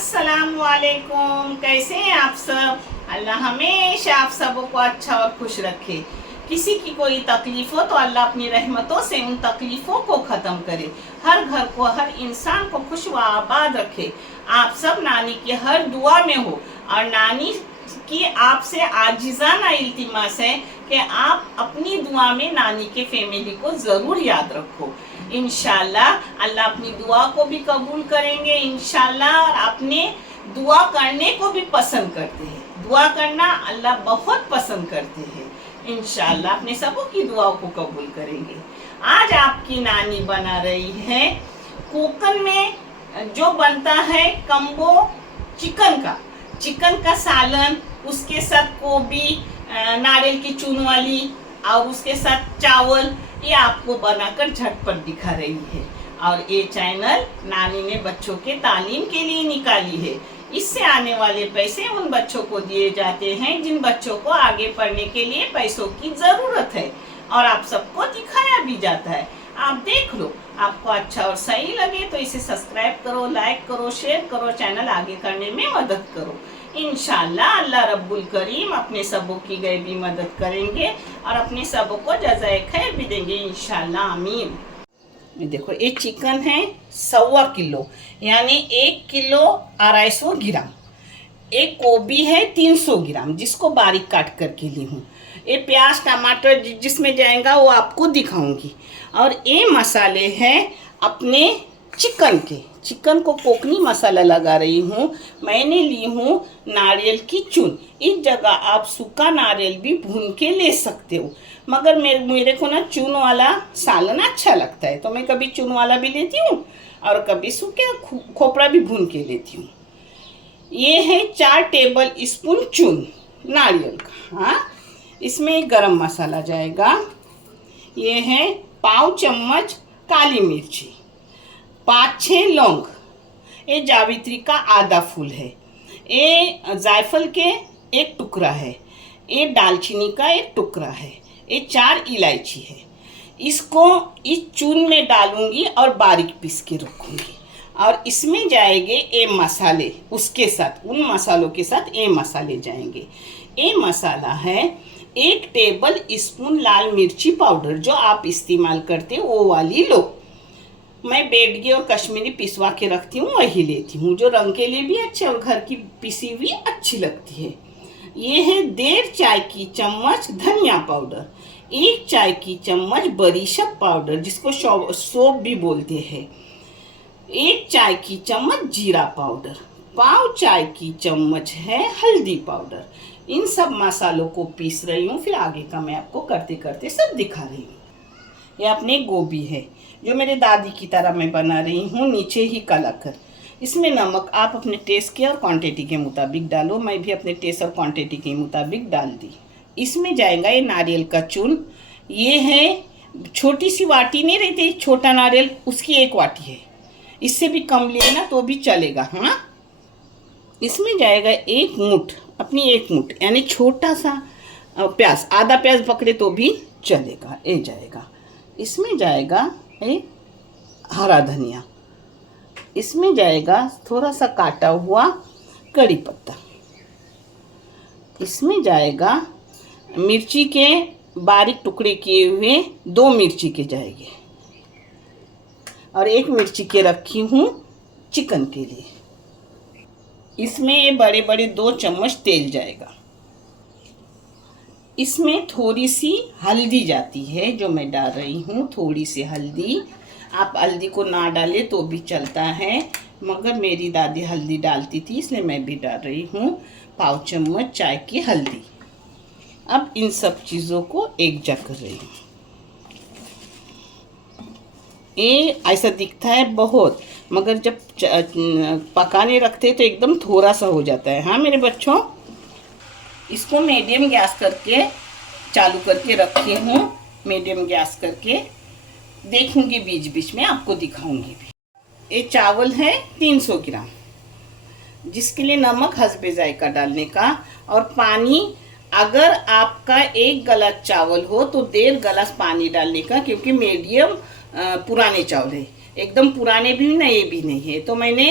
अस्सलाम वालेकुम। कैसे हैं आप सब? अल्लाह हमेशा आप सबों को अच्छा और खुश रखे। किसी की कोई तकलीफ हो तो अल्लाह अपनी रहमतों से उन तकलीफों को ख़त्म करे। हर घर को, हर इंसान को खुश व आबाद रखे। आप सब नानी की हर दुआ में हो और नानी की आपसे आजिज़ाना इल्तिमास है कि आप अपनी दुआ में नानी के फैमिली को ज़रूर याद रखो। इंशाल्लाह अल्लाह अपनी दुआ को भी कबूल करेंगे इंशाल्लाह, और अपने दुआ करने को भी पसंद करते हैं। दुआ करना अल्लाह बहुत पसंद करते हैं। इंशाल्लाह अपने सबों की दुआओं को कबूल करेंगे। आज आपकी नानी बना रही है कोकन में जो बनता है कम्बो चिकन का सालन, उसके साथ गोभी, नारियल की चून वाली और उसके साथ चावल, ये आपको बनाकर झटपट दिखा रही है। और ये चैनल नानी ने बच्चों के तालीम के लिए निकाली है। इससे आने वाले पैसे उन बच्चों को दिए जाते हैं जिन बच्चों को आगे पढ़ने के लिए पैसों की ज़रूरत है, और आप सबको दिखाया भी जाता है। आप देख लो, आपको अच्छा और सही लगे तो इसे सब्सक्राइब करो, लाइक करो, शेयर करो, चैनल आगे करने में मदद करो। इंशाल्लाह अल्लाह रब्बुल करीम अपने सबों की गैबी मदद करेंगे और अपने सबों को जज़ाए खैर भी देंगे इंशाल्लाह, आमीन। देखो ये चिकन है 1.25 किलो, यानी 1 किलो 250 ग्राम। एक गोभी है 300 ग्राम, जिसको बारीक काट करके ली हूँ। ये प्याज टमाटर जिसमें जाएगा वो आपको दिखाऊंगी। और ये मसाले हैं अपने चिकन को कोकनी मसाला लगा रही हूँ। मैंने ली हूँ नारियल की चून। इस जगह आप सूखा नारियल भी भून के ले सकते हो, मगर मेरे को ना चून वाला सालन अच्छा लगता है, तो मैं कभी चून वाला भी लेती हूँ और कभी सूखे खोपरा भी भून के लेती हूँ। ये है 4 टेबल स्पून चून नारियल का। हाँ, इसमें गरम मसाला जाएगा। ये है 1/4 चम्मच काली मिर्ची, 5-6 लौंग, ये जावित्री का आधा फूल है, ये जायफल के एक टुकड़ा है, ये दालचीनी का एक टुकड़ा है, ये 4 इलायची है। इसको इस चून में डालूंगी और बारीक पीस के रखूंगी। और इसमें जाएंगे ये मसाले, उसके साथ उन मसालों के साथ ये मसाले जाएंगे। ये मसाला है 1 टेबल स्पून लाल मिर्ची पाउडर, जो आप इस्तेमाल करते हो वो वाली लो। मैं बेडगी और कश्मीरी पिसवा के रखती हूँ, वही लेती हूँ, जो रंग के लिए भी अच्छे और घर की पिसी हुई अच्छी लगती है। ये है 1.5 चाय की चम्मच धनिया पाउडर, 1 चाय की चम्मच बरीशक पाउडर, जिसको सौंफ भी बोलते हैं, 1 चाय की चम्मच जीरा पाउडर, 1/4 चाय की चम्मच है हल्दी पाउडर। इन सब मसालों को पीस रही हूँ, फिर आगे का मैं आपको करते करते सब दिखा रही हूँ। ये अपने गोभी है जो मेरे दादी की तरह मैं बना रही हूँ, नीचे ही काला कर। इसमें नमक आप अपने टेस्ट के और क्वांटिटी के मुताबिक डालो, मैं भी अपने टेस्ट और क्वांटिटी के मुताबिक डाल दी। इसमें जाएगा ये नारियल का चून। ये है छोटी सी वाटी नहीं रहती छोटा नारियल, उसकी 1 वाटी है, इससे भी कम लिए ना तो भी चलेगा। हाँ, इसमें जाएगा 1 मुठ, अपनी 1 मुठ यानी छोटा सा प्याज, आधा प्याज पकड़े तो भी चलेगा, ये जाएगा। इसमें जाएगा हरा धनिया, इसमें जाएगा थोड़ा सा काटा हुआ कड़ी पत्ता, इसमें जाएगा मिर्ची के बारीक टुकड़े किए हुए 2 मिर्ची के जाएंगे, और 1 मिर्ची के रखी हूँ चिकन के लिए। इसमें ये बड़े बड़े 2 चम्मच तेल जाएगा। इसमें थोड़ी सी हल्दी जाती है जो मैं डाल रही हूँ, थोड़ी सी हल्दी। आप हल्दी को ना डालें तो भी चलता है, मगर मेरी दादी हल्दी डालती थी इसलिए मैं भी डाल रही हूँ 1/4 चम्मच चाय की हल्दी। अब इन सब चीज़ों को एक जगह कर रही हूँ। ये ऐसा दिखता है बहुत, मगर जब पकाने रखते तो एकदम थोड़ा सा हो जाता है। हाँ मेरे बच्चों, इसको मीडियम गैस करके चालू करके रखी हूँ, मीडियम गैस करके देखूंगी, बीच बीच में आपको दिखाऊंगी भी। ये चावल है 300 ग्राम, जिसके लिए नमक हस्बे जायका डालने का, और पानी अगर आपका 1 गिलास चावल हो तो 1.5 गिलास पानी डालने का, क्योंकि मीडियम पुराने चावल है। एकदम पुराने भी नए भी नहीं है। तो मैंने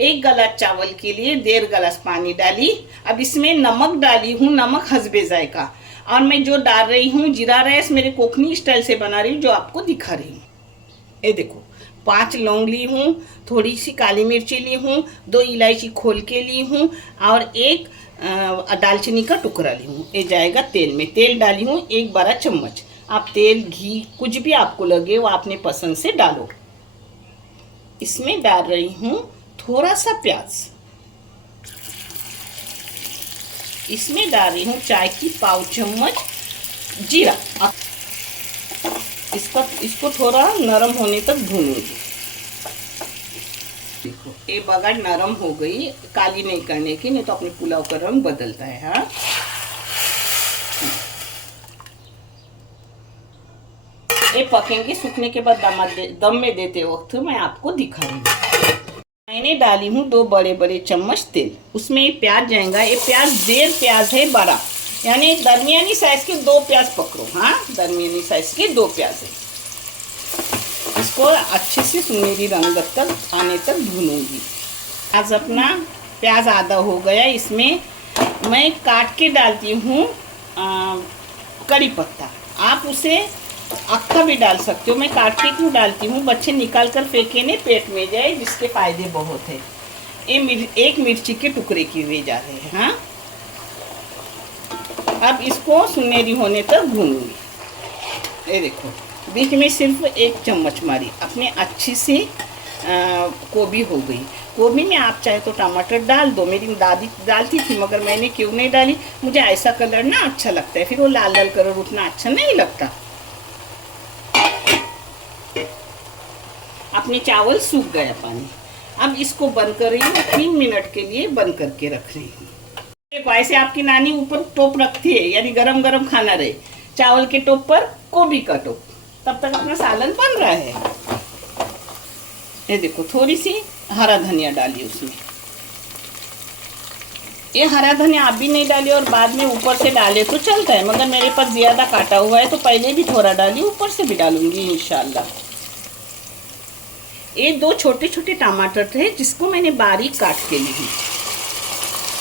1 गिलास चावल के लिए 1.5 गिलास पानी डाली। अब इसमें नमक डाली हूँ, नमक हस्बे जायका। और मैं जो डाल रही हूँ जीरा राइस, मेरे कोकनी स्टाइल से बना रही हूँ, जो आपको दिखा रही हूँ। ये देखो 5 लौंग ली हूँ, थोड़ी सी काली मिर्ची ली हूँ, 2 इलायची खोल के ली हूँ और 1 दालचीनी का टुकड़ा ली हूँ। ये जाएगा तेल में। तेल डाली हूँ 1 बड़ा चम्मच। आप तेल घी कुछ भी आपको लगे वो अपने पसंद से डालो। इसमें डाल रही हूँ थोड़ा सा प्याज। इसमें डाल रही हूँ चाय की पाव चम्मच जीरा। इसको थोड़ा नरम होने तक भूनूंगी। देखो ये बघाड़ नरम हो गई, काली नहीं करने की, नहीं तो अपने पुलाव का रंग बदलता है। हाँ, ये पकेंगे। सूखने के बाद दम में देते वक्त मैं आपको दिखा रही हूँ। मैंने डाली हूँ 2 बड़े बड़े चम्मच तेल। उसमें ये प्याज जाएगा। ये प्याज 1.5 प्याज है बड़ा, यानी दरमियानी साइज के 2 प्याज पकड़ो। हाँ, दरमियानी साइज के 2 प्याज है। इसको अच्छे से सुनहरी रंग तक आने तक भूनूंगी। आज अपना प्याज आधा हो गया। इसमें मैं काट के डालती हूँ कड़ी पत्ता। आप उसे अक्खा भी डाल सकते हो। मैं काट के क्यों डालती हूँ, बच्चे निकाल कर फेंके नहीं, पेट में जाए, जिसके फायदे बहुत है। ये 1 मिर्ची के टुकड़े किए हुए जा रहे हैं। हाँ, अब इसको सुनहरी होने तक भूनूंगी। ये देखो बीच में सिर्फ 1 चम्मच मारी, अपने अच्छी से गोभी हो गई। गोभी में आप चाहे तो टमाटर डाल दो। मेरी दादी डालती थी मगर मैंने क्यों नहीं डाली, मुझे ऐसा कलर ना अच्छा लगता है, फिर वो लाल लाल कलर उतना अच्छा नहीं लगता। अपने चावल सूख गया पानी। अब इसको बंद कर रही हूँ, 3 मिनट के लिए बंद करके रख रही हूँ। देखो ऐसे आपकी नानी ऊपर टोप रखती है, यानी गरम गरम खाना रहे। चावल के टोप पर गोभी का टोप, तब तक अपना सालन बन रहा है। ये देखो थोड़ी सी हरा धनिया डाली उसमें। ये हरा धनिया आप भी नहीं डाली और बाद में ऊपर से डाले तो चलता है, मगर मेरे पास ज्यादा काटा हुआ है तो पहले भी थोड़ा डाली, ऊपर से भी डालूंगी इंशाल्लाह। ये 2 छोटे छोटे टमाटर थे जिसको मैंने बारीक काट के ली।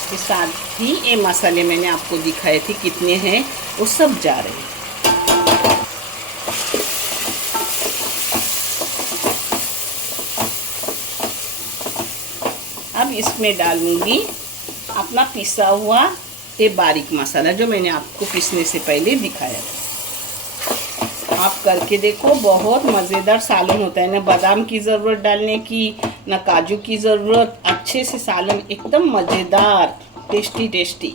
के साथ ही ये मसाले मैंने आपको दिखाए थे कितने हैं, वो सब जा रहे हैं। अब इसमें डालूंगी अपना पिसा हुआ ये बारीक मसाला, जो मैंने आपको पीसने से पहले दिखाया था। आप करके देखो, बहुत मज़ेदार सालन होता है। ना बादाम की ज़रूरत डालने की, ना काजू की ज़रूरत। अच्छे से सालन एकदम मज़ेदार, टेस्टी टेस्टी।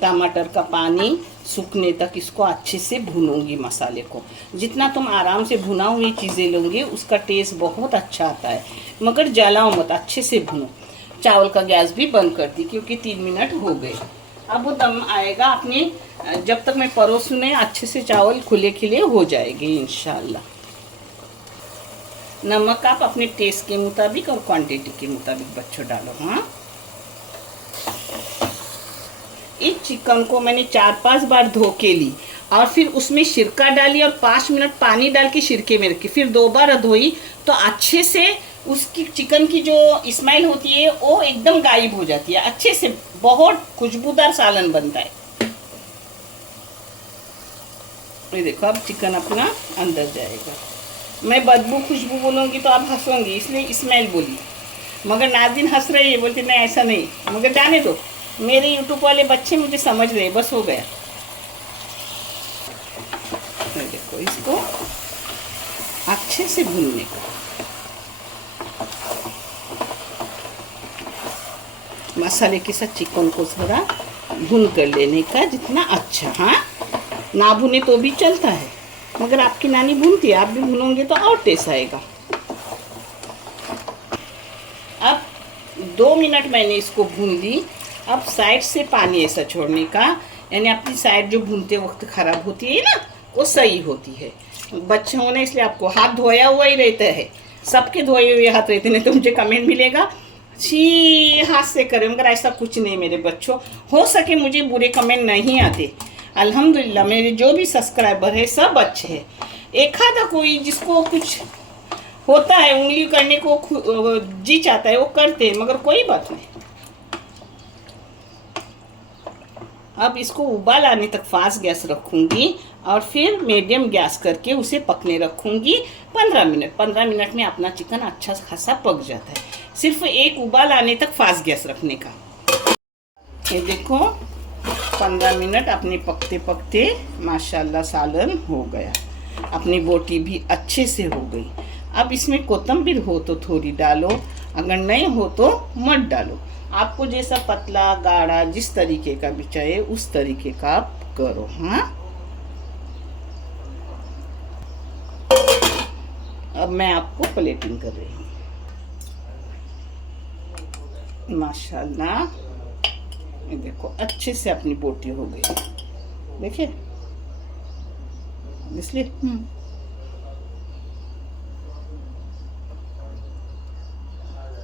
टमाटर का पानी सूखने तक इसको अच्छे से भूनूंगी मसाले को। जितना तुम आराम से भुना हुई चीज़ें लोगे उसका टेस्ट बहुत अच्छा आता है, मगर जलाओ मत, अच्छे से भुनो। चावल का गैस भी बंद कर दी क्योंकि 3 मिनट हो गए। अब वो दम आएगा अपने, जब तक मैं परोसूं नहीं अच्छे से चावल खुले खिले हो जाएंगे इंशाल्लाह। नमक आप अपने टेस्ट के मुताबिक और क्वांटिटी के मुताबिक बच्चों डालो। हाँ, इस चिकन को मैंने 4-5 बार धो के ली और फिर उसमें सिरका डाली और 5 मिनट पानी डाल के सिरके में रखी, फिर 2 बार धोई तो अच्छे से उसकी चिकन की जो स्मेल होती है वो एकदम गायब हो जाती है। अच्छे से बहुत खुशबूदार सालन बनता है। ये देखो अब चिकन अपना अंदर जाएगा। मैं बदबू खुशबू बोलूँगी तो आप हंसोंगी, इसलिए स्मेल बोली, मगर नाज़रीन हंस रही है, बोलते नहीं ऐसा नहीं, मगर जाने दो, मेरे यूट्यूब वाले बच्चे मुझे समझ रहे, बस हो गया। देखो इसको अच्छे से भूनने का, मसाले के साथ चिकन को थोड़ा भून कर लेने का जितना अच्छा। हाँ, ना भुने तो भी चलता है, मगर आपकी नानी भूनती है, आप भी भूनोगे तो और टेस्ट आएगा। अब 2 मिनट मैंने इसको भून ली। अब साइड से पानी ऐसा छोड़ने का, यानी अपनी साइड जो भूनते वक्त ख़राब होती है ना, वो सही होती है। बच्चे होने इसलिए आपको हाथ धोया हुआ ही रहता है, सबके धोए हुए हाथ रहते, नहीं तो मुझे कमेंट मिलेगा छी हाथ से करें, मगर ऐसा कुछ नहीं मेरे बच्चों। हो सके मुझे बुरे कमेंट नहीं आते, अल्हम्दुलिल्लाह मेरे जो भी सब्सक्राइबर है सब अच्छे हैं। एक आधा कोई जिसको कुछ होता है, उंगली करने को जी चाहता है वो करते हैं, मगर कोई बात नहीं। अब इसको उबाल आने तक फास्ट गैस रखूंगी और फिर मीडियम गैस करके उसे पकने रखूंगी 15 मिनट। 15 मिनट में अपना चिकन अच्छा खासा पक जाता है, सिर्फ एक उबाल आने तक फास्ट गैस रखने का। ये देखो 15 मिनट अपने पकते पकते माशाल्लाह सालन हो गया, अपनी बोटी भी अच्छे से हो गई। अब इसमें कोतंबीर हो तो थोड़ी डालो, अगर नहीं हो तो मत डालो। आपको जैसा पतला गाढ़ा जिस तरीके का भी चाहिए उस तरीके का आप करो। हाँ, अब मैं आपको प्लेटिंग कर रही हूँ। माशाल्लाह ये देखो अच्छे से अपनी बोटी हो गई, देखिए इसलिए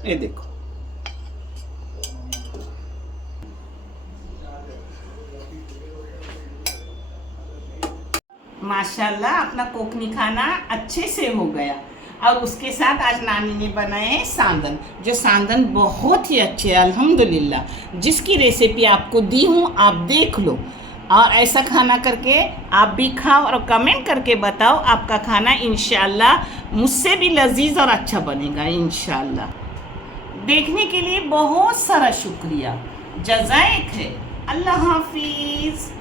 ये देखो माशाल्लाह अपना कोकनी खाना अच्छे से हो गया। और उसके साथ आज नानी ने बनाए हैं सांदन, जो सांदन बहुत ही अच्छे हैं अल्हम्दुलिल्लाह। जिसकी रेसिपी आपको दी हूँ आप देख लो और ऐसा खाना करके आप भी खाओ और कमेंट करके बताओ आपका खाना इंशाल्लाह मुझसे भी लजीज और अच्छा बनेगा इंशाल्लाह। देखने के लिए बहुत सारा शुक्रिया, जज़ाक है। अल्लाह हाफिज़।